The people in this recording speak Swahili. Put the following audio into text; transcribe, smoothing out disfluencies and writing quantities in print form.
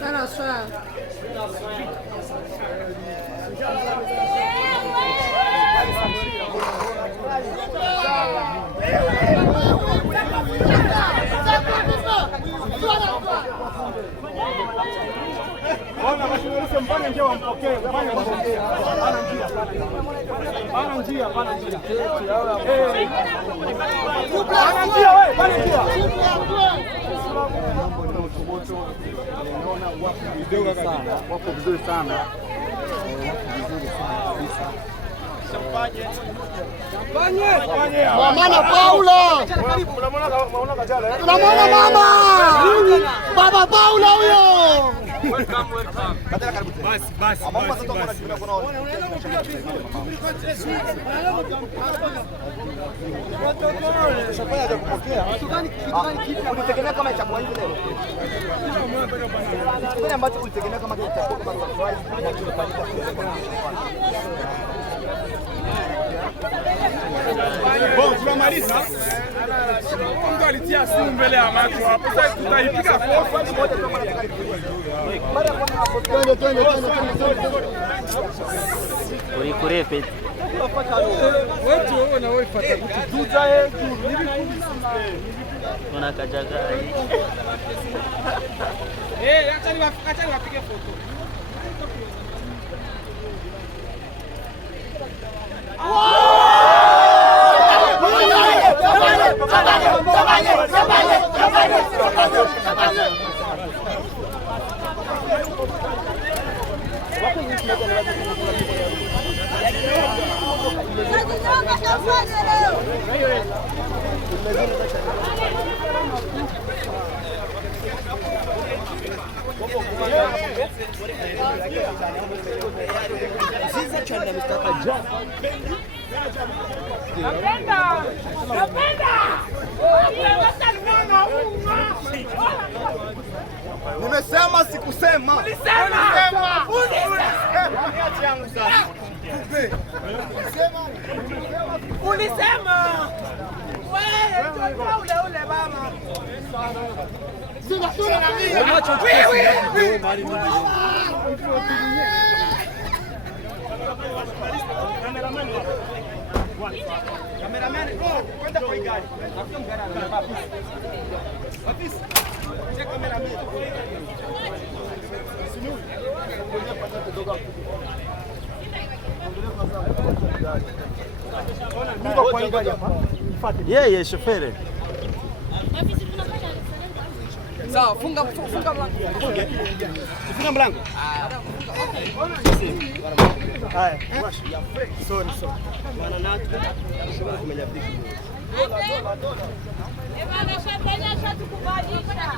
Sana swala. Bwana mashindano mpaka nje wampokee, bwana wampokee. Bana njia, bana njia. Bana njia wewe, bana njia. Wapo vizuri sana. Mama Paula. Tunamwona mama. Baba Paula huyo. Welcome. Basi. Ulitegemea kama itakuwa hivi leo? Kile ambacho ulitegemea kama itakuwa kama surprise na kilifanyika. Bon, tunamaliza. Mungu alitia simu mbele ya macho hapo. Sasa tutaipiga kofa moja kwa moja. Twende. Kurepeta. Wewe na wewe pata kutujuza yetu. Unakajagai. Acha wapige foto. Nimesema sikusema. Ulisema. Wewe ule mama. Cameraman, kwenda kwa gari. Afika mgari anabeba afisi. Afisi. Check cameraman. Sinu. Ngoja pata kidogo. Niko kwa gari hapa. Mfuate. Yeye shofere. Sawa, funga mlango. Funga mlango. Haya, wash. Sorry. Bwana natu. Shukuru kumenya vipi. Bwana shambani acha tukubadilisha.